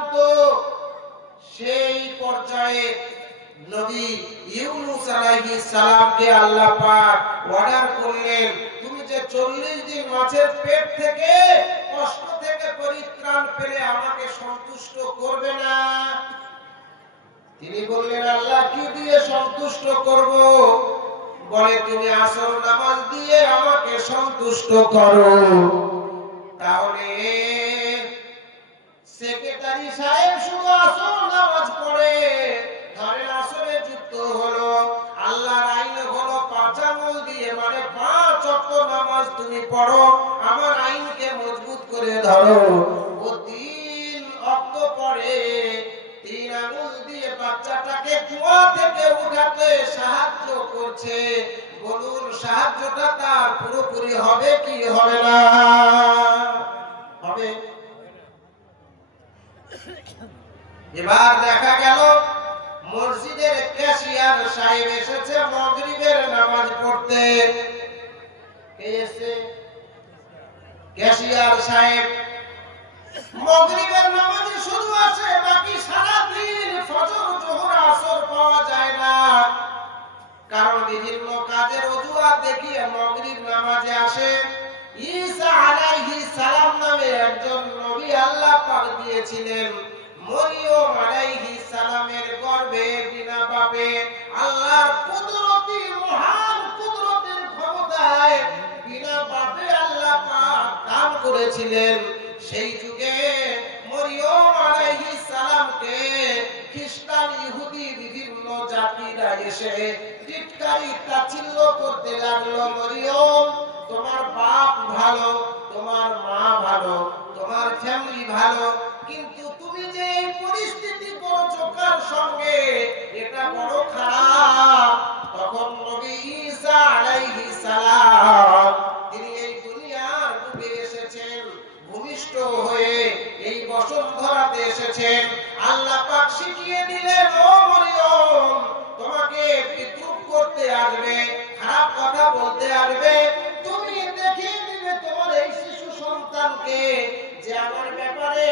চূড়ান্ত সেই পর্যায়ে নবী ইউনূস আলাইহিস সালামকে আল্লাহ পাক অর্ডার করলেন, তুমি যে 40 দিন মাছের পেট থেকে কষ্ট থেকে পরিত্রাণ পেলে আমাকে সন্তুষ্ট করবে না? তিনি বললেন, আল্লাহ কি দিয়ে সন্তুষ্ট করব? বলে, তুমি আসর নামাজ দিয়ে আমাকে সন্তুষ্ট করো। তাহলে সেক্রেটারি সাহেব শুধু আসর নামাজ পড়ে, ধরে আসরে যুক্ত হলো, আল্লাহর আইন হলো 5 আঙ্গুল দিয়ে, মানে 5 ওয়াক্ত নামাজ তুমি পড়ো, আমার আইনকে মজবুত করে ধরো। ও 3 ওয়াক্ত পড়ে 3 আঙ্গুল দিয়ে বাচ্চাটাকে কুয়া থেকে উঠাতে সাহায্য করছে। বলুন, সাহায্যটা তার পুরোপুরি হবে কি হবে না? হবে। এবার দেখা গেল মসজিদের ক্যাশিয়ার সাহেব এসেছে মাগরিবের নামাজ পড়তে। কে এসেছে? ক্যাশিয়ার সাহেব। মাগরিবের নামাজে শুধু আসে, বাকি সারা দিন ফজর যোহর আসর পাওয়া যায় না। কারণ বিভিন্ন কাজের অজুহাত দেখিয়ে মাগরিব নামাজে আসে। ঈসা আলাইহিস সালাম নামে একজন নবী আল্লাহ পাক দিয়েছিলেন। মরিয়ম আলাইহিস সালামের গর্ভে বিনা পাপে আল্লাহর কুদরতি মহান কুদরতের ক্ষমতায় বিনা পাপে আল্লাহ পাক দান করেছিলেন। সেই যুগে মরিয়ম আলাইহিস সালামকে খ্রিস্টান, ইহুদি, বিভিন্ন জাতিরা এসে টিটকারি তাচ্ছিল্য করতে লাগলো, মরিয়ম তোমার বাপ ভালো, তোমার মা ভালো, তোমার ফ্যামিলি ভালো, কিন্তু তুমি যে এই পরিস্থিতি করেছো কার সঙ্গে, এটা বড় খারাপ। তখন নবী ঈসা আলাইহিস সালাম তিনি এই দুনিয়ার বুকে এসেছেন, ভূমিষ্ঠ হয়ে এই বসুন্ধরাতে এসেছেন। আল্লাহ পাক শিখিয়ে দিলেন, ও মরিয়ম, তোমাকে বিদ্রুপ করতে আসবে, খারাপ কথা বলতে আসবে, তুমি দেখিয়ে দিবে তোমার এই শিশু সন্তানকে যে আমার ব্যাপারে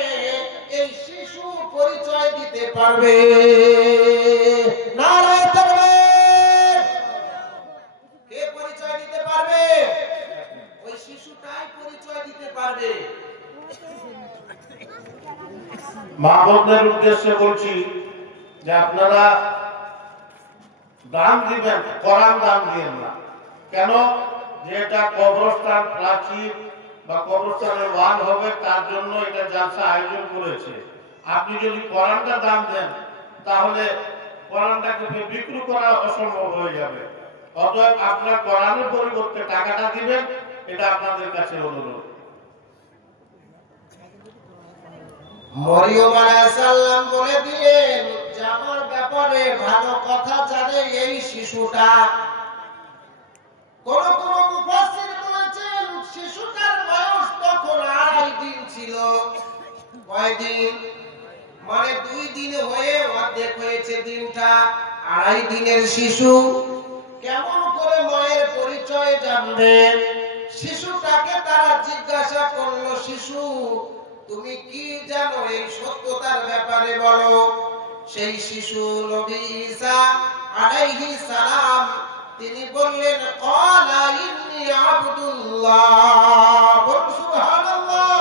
এই শিশু পরিচয় দিতে পারবে। নারায়ে তাকবীর। কে পরিচয় দিতে পারবে? ওই শিশুটাই পরিচয় দিতে পারবে। মা বোনদের উদ্দেশ্যে বলছি যে আপনারা দান দিবেন, কোরআন দান দিবেন না। কেন? যে এটা কবরস্থান প্রাচীর বা কবরস্থানের ওয়াল হবে, তার জন্য এটা জালসা আয়োজন করেছে। আপনি যদি কোরআনটা দান দেন, তাহলে কোরআনটাকে বিক্রি করা অসম্ভব হয়ে যাবে। অতএব আপনার কোরআনের পরিবর্তে টাকাটা দিবেন, এটা আপনাদের কাছে অনুরোধ। মরিয়ম আলাইহিস সালাম বলে দিলেন যে আমার ব্যাপারে ভালো কথা জানে এই শিশুটা। কোন কোন মুফাসসির বলেছেন শিশুটার বয়স তখন 2.5 দিন ছিল। কয় দিন? মানে 2 দিন হয়ে অর্ধেক হয়েছে দিনটা। 2.5 দিনের শিশু কেমন করে মায়ের পরিচয় জানবে? শিশুটাকে তারা জিজ্ঞাসা করলো, শিশু তুমি কি জানো এই সত্যতার ব্যাপারে বলো। সেই শিশু নবী ঈসা আলাইহিস সালাম তিনি বললেন, ক্বালা ইন্নী আবদুল্লাহ। বলুন সুবহানাল্লাহ।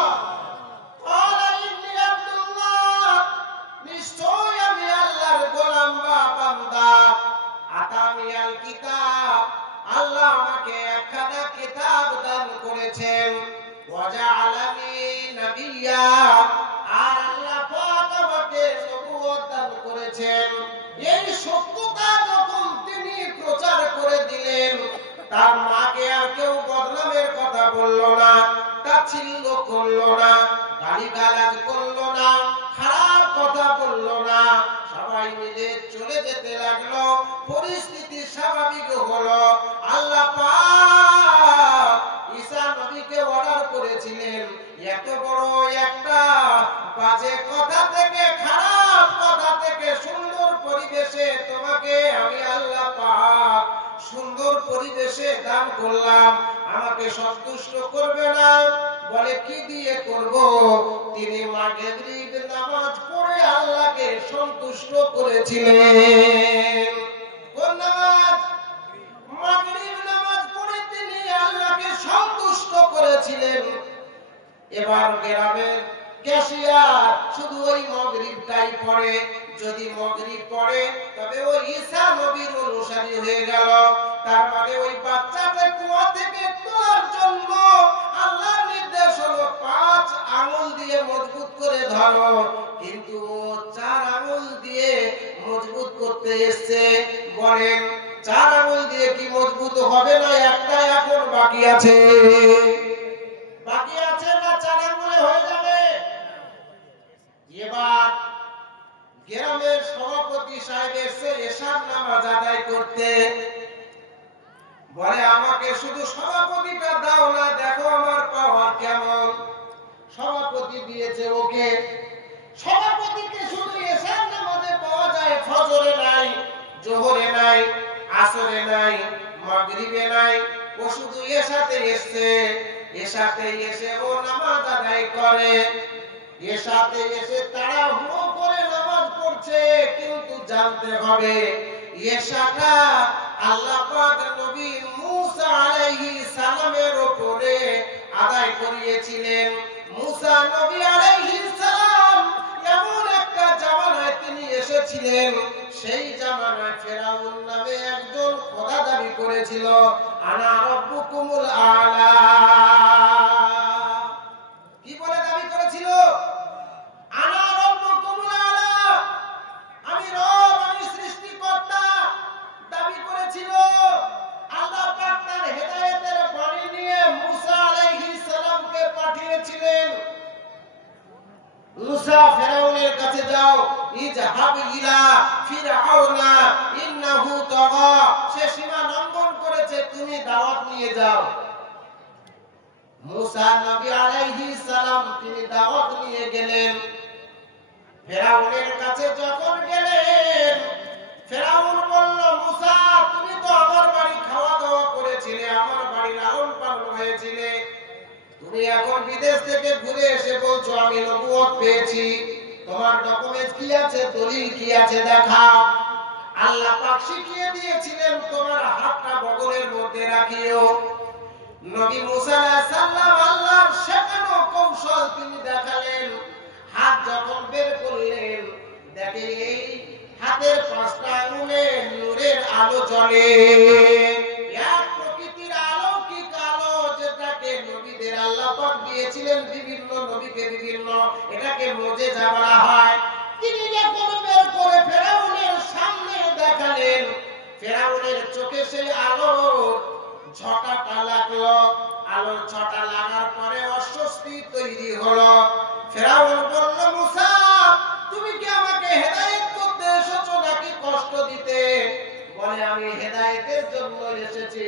ক্বালা ইন্নী আবদুল্লাহ, নিশ্চয় আমি আল্লাহর গোলাম বা বান্দা। আতানি আল কিতাব, আল্লাহ আমাকে একখানা কিতাব দান করেছেন। ওয়াজআলানি নবিয়্যা, আর আল্লাহ পাক আমাকে নবুয়ত দান করেছেন। এই সত্যতা যখন তিনি প্রচার করে দিলেন, তার মাকে আর কেউ বদনামের কথা বলল না, তাচ্ছিল্য করল না, গালিগালাজ করল না, খারাপ কথা বলল না। সবাই মিলে চলে যেতে লাগলো। পরিস্থিতি স্বাভাবিক হলো। আল্লাহ পাক ঈসা নবীকে অর্ডার করেছিলেন, এত বড় একটা বাজে কথা থেকে, খারাপ কথা থেকে সুন্দর পরিবেশে তোমাকে আমি আল্লাহ পাক সুন্দর পরিবেশে দান করলাম, আমাকে সন্তুষ্ট করবে না? বলে, কি দিয়ে করব? তিনি মাগরিব নামাজ পড়ে সন্তুষ্ট করেছিলেন। কোন নামাজ? মাগরিব নামাজ পড়ে তিনি আল্লাহকে সন্তুষ্ট করেছিলেন। এবার গ্রামের ক্যাশিয়ার শুধু ওই মাগরিবটাই পড়ে, যদি মাগরিব পড়ে তবে ওই ঈসা নবীর অনুসারী হয়ে গেল। তার মানে ওই বাচ্চাকে কুয়া থেকে তোলার জন্য আল্লাহর নির্দেশ হলো 5 আঙ্গুল দিয়ে মজবুত করে ধরো, কিন্তু ও 4 আঙ্গুল দিয়ে মজবুত করতে এসেছে। বলেন 4 আঙ্গুল দিয়ে কি মজবুত হবে না? একটা এখন বাকি আছে, বাকি আছে না 4 আঙ্গুলে হয়ে যাবে? এবার গ্রামের সভাপতি সাহেব এসে এশার নামাজ আদায় করতে, বলে আমাকে শুধু সভাপতিটা দাও না, দেখো আমার পাওয়ার কেমন। সভাপতি দিয়েছে ওকে। সভাপতিকে শুধু এশার নামাজে পাওয়া যায়, ফজরে নাই, জোহরে নাই, আসরে নাই, মাগরিবে নাই। ও শুধু এশাতে এসছে। এশাতে এসে ও নামাজ আদায় করে। এশাতে এসে তাড়াহুড়ো করে নামাজ পড়ছে, কিন্তু জানতে হবে এশাটা আল্লাহ পাক নবী মুসা আলাইহিস সালামের উপরে আদায় করিয়েছিলেন। মুসা নবী আলাইহিস সালাম এমন একটা জামানায় তিনি এসেছিলেন, সেই জামানায় ফেরাউন নামে একজন খোদা দাবি করেছিল, আনা রাব্বুকুমুল আলা। কি বলে দাবি করেছিল? আনা রাব্বুকুমুল আলা, আমি রব, আমি সৃষ্টিকর্তা দাবি করেছিল। আল্লাহ পাক তার হেদায়েতের বাণী নিয়ে মুসা আলাইহিস সালামকে পাঠিয়েছিলেন। মুসা ফেরাউনের কাছে যাও, ইযহাব ইলা ফিরআউনা ইন্নাহু তাগা, সে সীমা লঙ্ঘন করেছে, তুমি দাওয়াত নিয়ে যাও। মুসা নবী আলাইহিস সালাম তিনি দাওয়াত নিয়ে গেলেন। ফেরাউনের কাছে যখন গেলেন, ফেরাউন বলল, মুসা তুমি তো আমার বাড়ি খাওয়া দাওয়া করেছিলে, আমার বাড়ি লালন পালন হয়েছিলে, তুমি এখন বিদেশ থেকে ঘুরে এসে বলছো আমি নবুয়ত পেয়েছি, তোমার ডকুমেন্টস কি আছে, দলিল কি আছে দেখাও। আল্লাহ পাক শিখিয়ে দিয়েছিলেন তোমার হাতটা বগলের মধ্যে রাখিও। নবী মুসা আলাইহিস সালাম আল্লাহর শেখানো কৌশল তিনি দেখালেন। হাত যখন বের করলেন, দেখে এই হাতের 5টা আঙ্গুলে নূরের আলো জ্বলে। এক প্রকৃতির অলৌকিক আলো, যেটাকে নবীদের আল্লাহ পাক দিয়েছিলেন বিভিন্ন নবীকে বিভিন্ন, এটাকে মুজিজা বলা হয়। তিনি যখন বের করে ফেরাউনের সামনে দেখালেন, ফেরাউনের চোখে সেই আলো ঝটাকা লাগলো। আলোর ছটা লাগার পরে অস্বস্তি তৈরি হলো। ফেরাউন বলল, মুসা তুমি কি আমাকে হেদায়েত করতে এসেছো নাকি কষ্ট দিতে? বলে আমি হেদায়েতের জন্য এসেছি।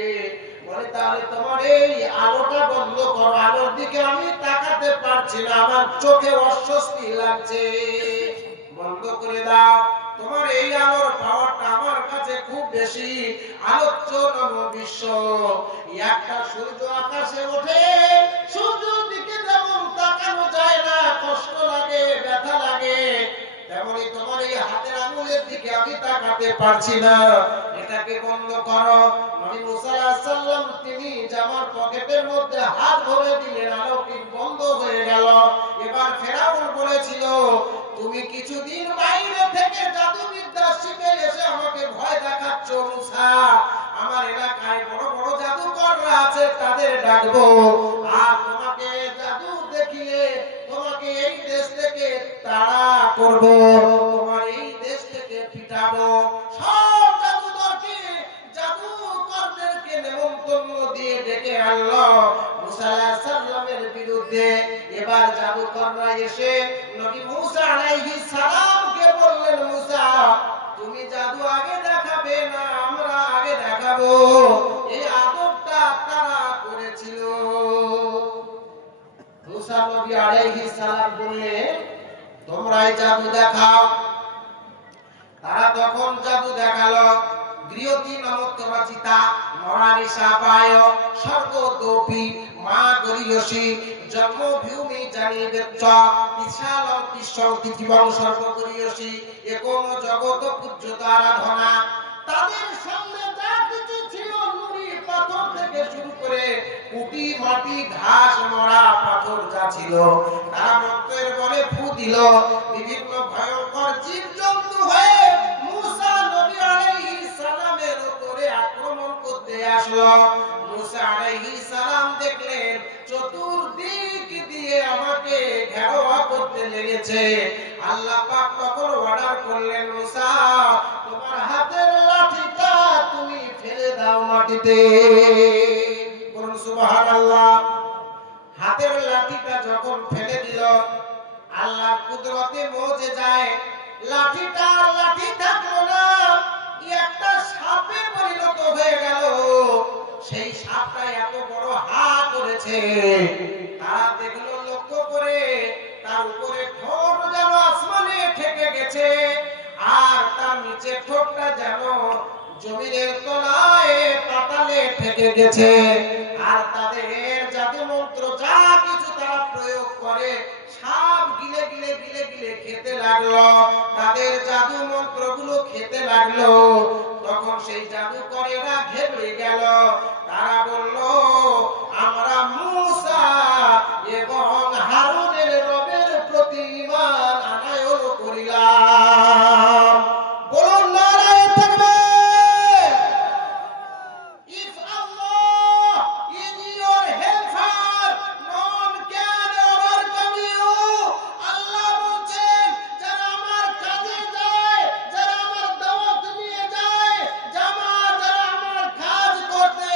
বলে তাহলে তোমার এই আলোটা বন্ধ করো, আলোর দিকে আমি তাকাতে পারছি না, আমার চোখে অস্বস্তি লাগছে, বন্ধ করে দাও। তোমার এই আলোর পাওয়ারটা আমার কাছে খুব বেশি। আলোচ্য নব বিশ্ব, একটা সূর্য আকাশে ওঠে, সূর্যের দিকে যেমন তাকানো যায় না, কষ্ট লাগে, ব্যথা লাগে, তেমনি তোমার এই হাতের আঙ্গুলের দিকে আমি তাকাতে পারছি না, এটাকে বন্ধ করো। নবী মুসা আলাইহিস সালাম তিনি জামার পকেটের মধ্যে হাত ভরে দিলেন, আলো কি বন্ধ হয়ে গেল। এবার ফেরাউন বলেছিল, তুমি কিছুদিন বাইরে থেকে জাদুবিদ্যা শিখে এসে আমাকে ভয় দেখাচ্ছ মুসা, আমার এলাকায় বড় বড় জাদুকররা আছে, তাদের ডাকবো, আর তোমাকে জাদু দেখিয়ে তোমাকে এই দেশ থেকে তাড়া করব, তোমার এই দেশ থেকে পিটাবো। সব জাদুকরদেরকে নেমন্তন্ন দিয়ে ডেকে আনলো মুসা আলাইহিস সালামের বিরুদ্ধে। এবার জাদুকররা এসে নবী মুসা আলাইহিস সালামকে বললেন, মুসা তুমি জাদু আগে দেখাবে না আমরা আগে দেখাবো। এই আদবটা তারা করেছিল। মুসা নবী আলাইহিস সালাম বললেন, তোমরাই জাদু দেখাও। তারা তখন জাদু দেখালো। গৃহতি নামক চিতা অনারিসা পায় স্বর্গদোপি মা গরিয়সী জন্মভূমি জানিবেচ্চ বিশাল বিশ্বং পৃথিবং সর্বগরিয়সী একম জগৎ পূজ্যতা আরাধনা। তাদের সামনে যা কিছু ছিল নুড়ি পাথর থেকে শুরু করে কুটি মাটি ঘাস মরা পাথর যা ছিল তারা মন্ত্রের বলে ফু দিল। বিভিন্ন ভয়ঙ্কর জীবজন্তু হয়ে মুসা নবী আলাইহিস সালামের উপরে আক্রমণ করতে আসলো। মুসা আলাইহিস সালাম দেখলেন চতুর্দিক দিয়ে আমাকে ঘেরাও করতে লেগেছে। আল্লাহ পাক তখন অর্ডার করলেন, মুসা তোমার হাতের লাঠিটা তুমি ফেলে দাও মাটিতে। বলুন সুবহানাল্লাহ। হাতের লাঠিটা যখন ফেলে দিল, আল্লাহর কুদরতে মুজিজায় লাঠিটা লাঠি থাকলো না, একটা সাপে পরিণত হয়ে গেল। সেই সাপটা এত বড় হা করেছে, তারা দেখলো লক্ষ্য করে তার উপরে ঠোঁট যেন আসমানে ঠেকে গেছে, আর তার নিচে ঠোঁটটা যেন জমিনের তলায় পাতালে ঠেকে গেছে। আর তাদের জাদু মন্ত্র যা কিছু তারা প্রয়োগ করে সাপ গিলে গিলে গিলে গিলে খেতে লাগলো, তাদের জাদু মন্ত্রগুলো খেতে লাগলো। তখন সেই জাদুকরেরা ঘেবড়ে গেল, তারা বলল আমরা মুসা এবং হারুনের রবের প্রতি ঈমান আনয়ন করিলাম। বলুন নারায়ে তাকবীর। If Allah is your helper, none can overcome you. আল্লাহ বলছেন যারা আমার কাজে যায়, যারা আমার দাওয়াত নিয়ে যায়, যারা আমার কাজ করতে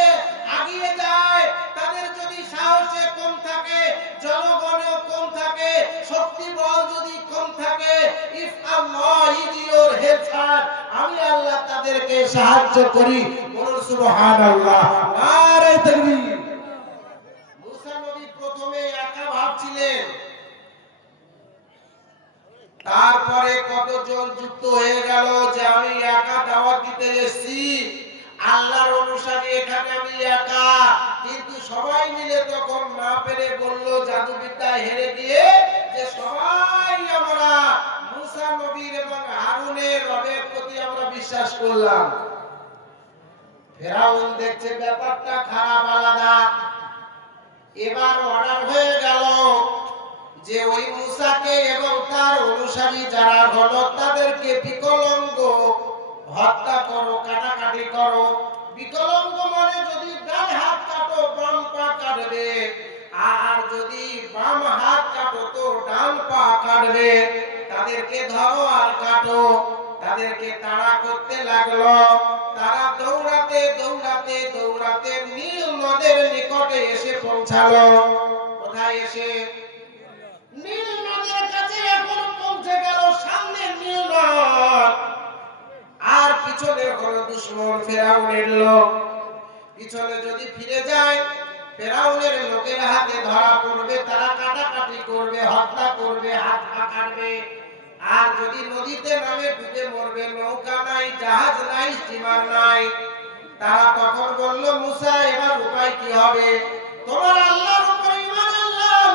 এগিয়ে যায়, তাদের যদি সাহসে কম থাকে, জনগণেও কম থাকে, শক্তি বল যদি কম থাকে, if Allah is your helper, আমি আল্লাহ তাদেরকে সাহায্য করি। বলুন সুবহানাল্লাহ। নারে তাকবীর। মুসা নবী প্রথমে একা ভাবছিলেন, তারপরে কতজন যুক্ত হয়ে গেল যে আমি একা দাওয়াত দিতে এসেছি, আল্লাহর অনুসারী এখানে আমি একা। কিন্তু সবাই মিলে তখন না পেরে বলল জাদুবিদ্যায় হেরে গিয়ে যে সবাই আমরা মুসা নবীর এবং হারুনের রবের প্রতি আমরা বিশ্বাস করলাম। ফেরাউন দেখছে ব্যাপারটা খারাপ আলাদা। এবার অর্ডার হয়ে গেল যে ওই মুসাকে এবং তার অনুসারী যারা হলো তাদেরকে বিকলাঙ্গ হত্যা করো, কাটাকাটি করো। বিকলাঙ্গ মানে যদি ডান হাত কাটো বাম পা কাটবে, আর যদি বাম হাত কাটো তো ডান পা কাটবে। তাদেরকে ধরো আর কাটো। তাদেরকে তাড়া করতে লাগলো। তারা দৌড়াতে দৌড়াতে দৌড়াতে নীল নদের নিকটে এসে পৌঁছালো। কোথায় এসে? নীল নদের কাছে এখন পৌঁছে গেল। সামনে নীল নদ, আর পিছনে হলো দুশমন ফেরাউনের লোক। পিছনে যদি ফিরে যায় ফেরাউনের লোকের হাতে ধরা পড়বে, তারা কাটাকাটি করবে, হত্যা করবে, হাত পা কাটবে। আর যদি নদীতে নামে ডুবে মরবে, নৌকা নাই, জাহাজ নাই, স্টিমার নাই। তারা তখন বলল মুসা এবার উপায় কি হবে? তোমার আল্লাহর উপর ঈমান আনলাম,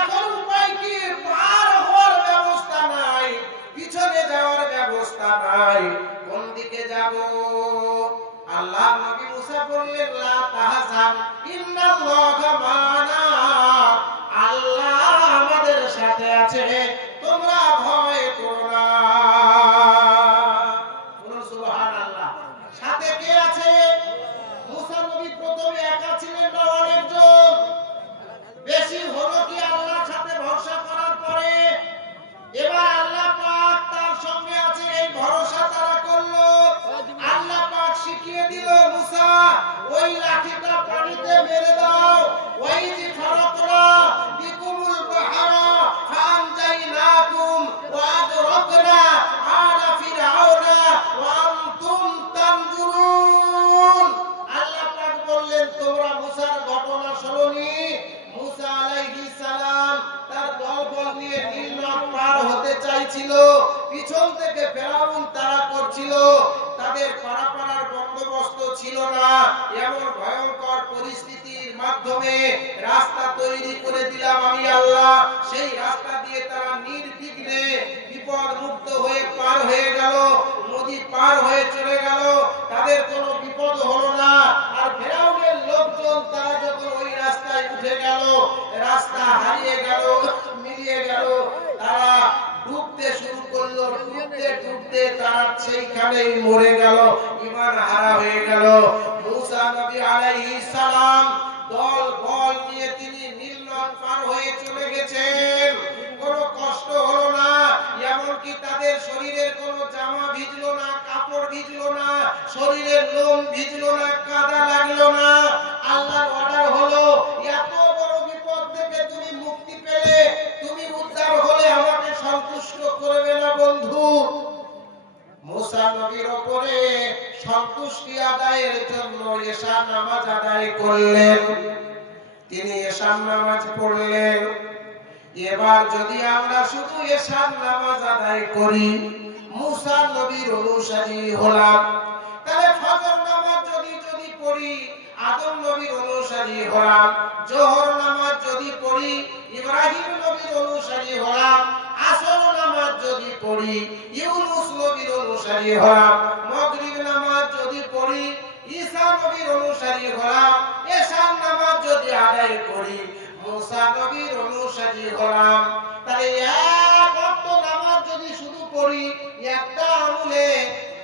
এখন উপায় কি? পার হওয়ার ব্যবস্থা নাই, পিছনে যাওয়ার ব্যবস্থা নাই, কোন দিকে যাব? আল্লাহ নবী মুসা বললেন লা তাহজান ইন্নাল্লাহা মা'না, আল্লাহ আমাদের সাথে আছে, তোমরা ভয় করো না। বলুন সুবহানাল্লাহ। সাথে কে আছে? মুসা নবী প্রথমে একা ছিলেন না অনেকজন? বেশি হলো কি আল্লাহর সাথে ভরসা করার পরে? এবার আল্লাহ পাক তার সঙ্গে আছে, এই ভরসা তারা করলো। আল্লাহ পাক শিখিয়ে দিল মুসা ওই লাঠিটা পানিতে মেরে দাও। ওই যে ফারাকনা বিকুমুল বাহরা ফানজাইনাকুম ওয়া আদরাকনা আলা ফিরআউনা ওয়া আনতুম তানজুরুন। আল্লাহ পাক বললেন তোমরা মুসার ঘটনা শোনোনি? মুসা আলাইহিস সালাম তার দলবল নিয়ে নীল নদ পার হতে চাইছিল, পিছন থেকে ফেরাউন তাড়া করছিল। তাদের পারাপাড়ার বন্দোবস্ত ছিল না, এমন ভয়ঙ্কর পরিস্থিতির মাধ্যমে রাস্তা তৈরি করে দিলাম আমি আল্লাহ। সেই রাস্তা দিয়ে তারা নির্বিঘ্নে বিপদ মুক্ত হয়ে পার হয়ে গেল, নদী পার হয়ে চলে গেল, তাদের কোনো বিপদ হলো না। আর ফেরাউনের লোকজন তারা যখন ওই রাস্তায় উঠে গেল, রাস্তা হারিয়ে গেল, মিলিয়ে গেল, তারা ডুবতে শুরু করলো, ডুবতে ডুবতে তারা সেইখানেই মরে গেল, ঈমান হারা হয়ে গেল। মূসা নবী আলাইহিস সালাম দল বল নিয়ে তিনি নীল নদ পার হয়ে চলে গেছেন, কোনো কষ্ট হলো না, এমনকি তাদের শরীরের কোনো জামা ভিজলো না, কাপড় ভিজলো না, শরীরের লোম ভিজলো না, কাদা লাগলো না। আল্লাহর অর্ডার হলো, এত বড় বিপদ থেকে তুমি মুক্তি পেলে, তুমি উদ্ধার হলে আমাকে সন্তুষ্ট করবে না বন্ধু? মুসা নবীর উপরে সন্তুষ্টি আদায়ের জন্য এশার নামাজ আদায় করলেন, তিনি এশার নামাজ পড়লেন। এবার যদি আমরা শুধু এশার নামাজ আদায় করি, মুসা নবীর অনুসারী হলাম, তাহলে ফজর নামাজ যদি পড়ি, আদম নবীর অনুসারী হলাম, জোহর নামাজ যদি পড়ি, ইব্রাহিম নবীর অনুসারী হলাম, আসর নামাজ যদি পড়ি, ইউনূস নবীর অনুসারী হলাম, মাগরিব নামাজ যদি পড়ি, ঈসা নবীর অনুসারী হলাম, এশার নামাজ যদি আদায় করি, মুসা নবীর অনুসারী হলাম। তাহলে এক ওয়াক্ত নামাজ যদি শুধু পড়ি, একটা আঙুলে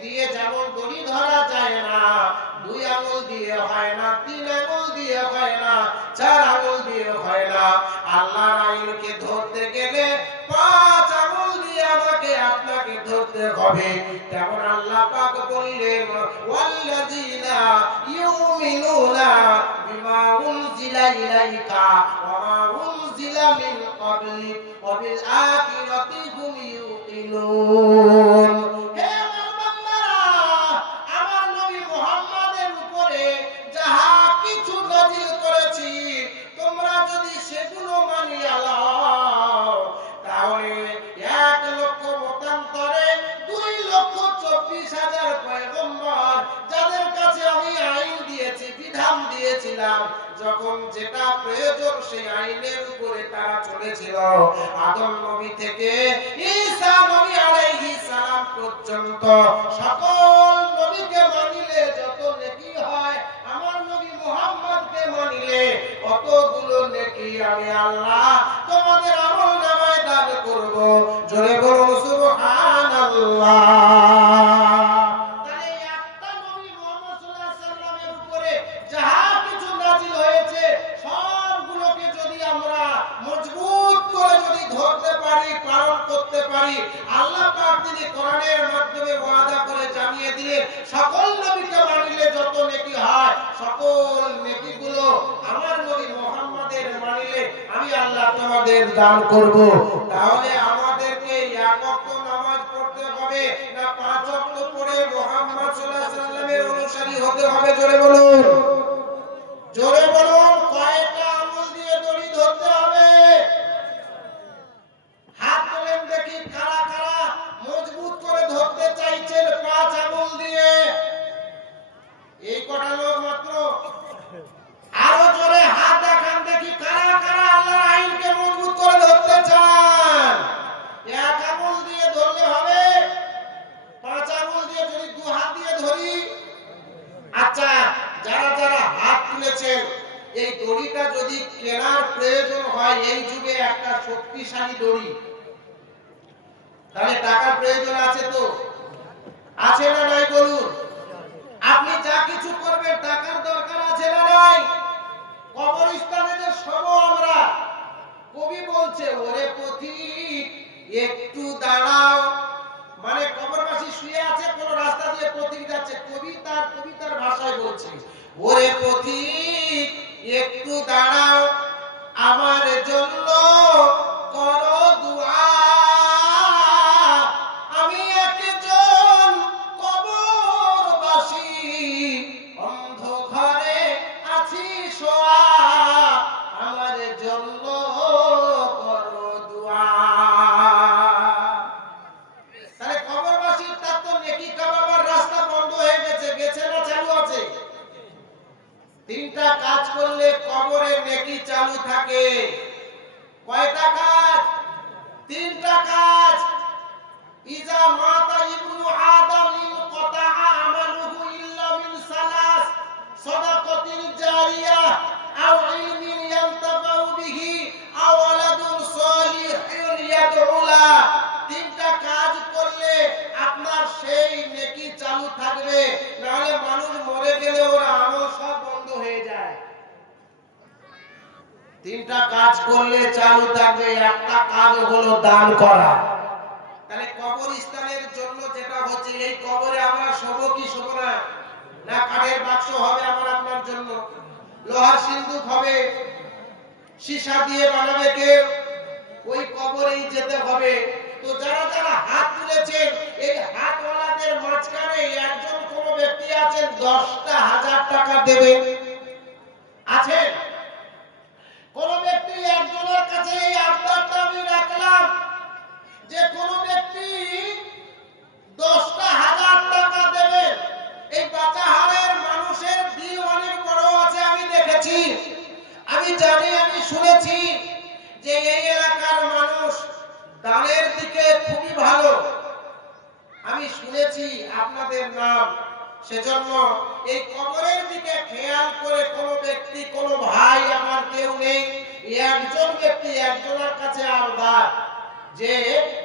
দিয়ে যেমন দড়ি ধরা যায় না, দুই আঙুল দিয়ে হয় না, তিন আঙুল দিয়ে হয় না, চার আঙুল দিয়ে হয় না, আল্লাহর আইনকে ধরতে গেলে পাঁচ আঙুল দিয়ে আমাকে আপনাকে ধরতে হবে। তেমন আল্লাহ পাক বললেন, ওয়াল্লাযীনা ইউমিনুনা বিমা উনজিলা ইলাইকা ওয়া মা উনজিলা মিন ক্বাবলিক ওয়া বিল আখিরাতি হুম ইউকিনুন। হে আমার বান্দারা, আমার নবী মুহাম্মাদের উপরে যাহা কিছু নাযিল করেছি, তোমরা যদি সেগুলো মানিয়া লও, তাহলে 1,00,000 মতান্তরে 2,24,000 পয়গম্বর, যাদের কাছে আমি আইন দিয়েছি, বিধান দিয়েছিলাম, যখন যেটা প্রয়োজন সেই আইনের উপরে তারা চলেছিল। আদম নবী থেকে ঈসা নবী আলাইহিস সালাম পর্যন্ত সকল নবীকে মানিলে যত নেকি হয়, আমার নবী মুহাম্মদকে মানিলে কতগুলো নেকি আমি আল্লাহ তোমাদের আমলনামায় দান করব। জোরে বলুন সুবহানাল্লাহ। তাহলে একটা নবী মুহাম্মদ সাল্লাল্লাহু আলাইহি সাল্লামের উপরে যাহা কিছু নাযিল হয়েছে, সবগুলোকে যদি আমরা মজবুত করে যদি ধরতে পারি, পালন করতে পারি, আল্লাহ পাক তিনি কোরআনের মাধ্যমে ওয়াদা করে জানিয়ে দিলেন, সকল নবীকে মানিলে যত নেকি হয়, সকল নেকিগুলো আমার নবী মুহাম্মাদের মানিলে আমি আল্লাহ তোমাদের দান করব। তাহলে আমাদেরকে এক ওয়াক্ত নামাজ পড়তে হবে না 5 ওয়াক্ত পড়ে মুহাম্মদ সাল্লাল্লাহু আলাইহি সাল্লামের অনুসারী হতে হবে? জোরে বলুন, জোরে বলুন, কয়টা আঙ্গুল দিয়ে দড়ি ধরতে হবে? হাত তোলেন দেখি, কারা কারা মজবুত করে ধরতে চাইছেন 5 আঙ্গুল দিয়ে? এই কটা লোক মাত্র। আরো জোরে হাত দেখান দেখি, কারা কারা আল্লাহর আইনকে মজবুত করে ধরতে চান? এক আঙ্গুল দিয়ে ধরলে হবে? 5 আঙ্গুল দিয়ে যদি 2 হাত দিয়ে ধরি? আচ্ছা, যারা যারা হাত তুলেছেন, এই দড়িটা যদি কেনার প্রয়োজন হয়, এই যুগে একটা শক্তিশালী দড়ি, তাহলে টাকার প্রয়োজন আছে তো? আছে না নাই বলুন? আপনি যা কিছু করবেন টাকার দরকার আছে না নাই? কবরস্থানে যে শোব আমরা, কবি বলছে, ওরে পথিক একটু দাঁড়াও, মানে কবরবাসী শুয়ে আছে, কোন রাস্তা দিয়ে পথিক যাচ্ছে, কবিতার ভাষায় বলছে, ওরে পথিক একটু দাঁড়াও, আমার জন্য করো দুআ, আমি একজন কবরবাসী, অন্ধকারে আছি শোয়া, আমার জন্য করো দুআ। তাহলে কবরবাসীর তার তো নেকি কামাবার রাস্তা বন্ধ হয়ে গেছে, গেছে না চালু আছে? বান্দা তিনটা কাজ করলে আপনার সেই নেকি চালু থাকবে, নাহলে মানুষ মরে গেলে ওর আমল সব বন্ধ হয়ে যায়। তিনটা কাজ করলে চালু থাকবে, একটা কাজ হলো দান করা। তাহলে কবরস্থানের জন্য যেটা হচ্ছে, এই কবরে আমরা শোবো কি শোবো না? না কাঠের বাক্স হবে আমার আপনার জন্য, লোহার সিন্দুক হবে, সীসা দিয়ে বানাবে কে? ওই কবরেই যেতে হবে। তো যারা যারা হাত তুলেছেন, এই হাতওয়ালাদের মাঝখানে একজন কোন ব্যক্তি আছেন 10,000 টাকা দেবে? আছেন? কোন ব্যক্তি একজনের কাছে এই আবদারটা আমি রাখলাম যে কোন ব্যক্তি 10,000 টাকা দেবে। এই বাঁচাহারের মানুষের দিল অনেক বড় আছে, আমি দেখেছি, আমি জানি, আমি শুনেছি যে এই এলাকার মানুষ দানের দিকে খুবই ভালো। আমি শুনেছি আপনাদের নাম, সেজন্য এই কবরের দিকে খেয়াল করে কোন ব্যক্তি, কোন ভাই আমার কেউ নেই, একজন ব্যক্তি একজনের কাছে আবদার যে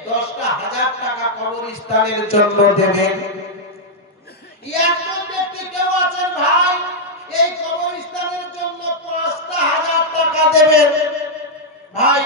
10,000 টাকা কবরস্থানের জন্য দেবেন। একজন ব্যক্তি কেউ আছেন ভাই, এই কবরস্থানের জন্য 5,000 টাকা দেবেন। ভাই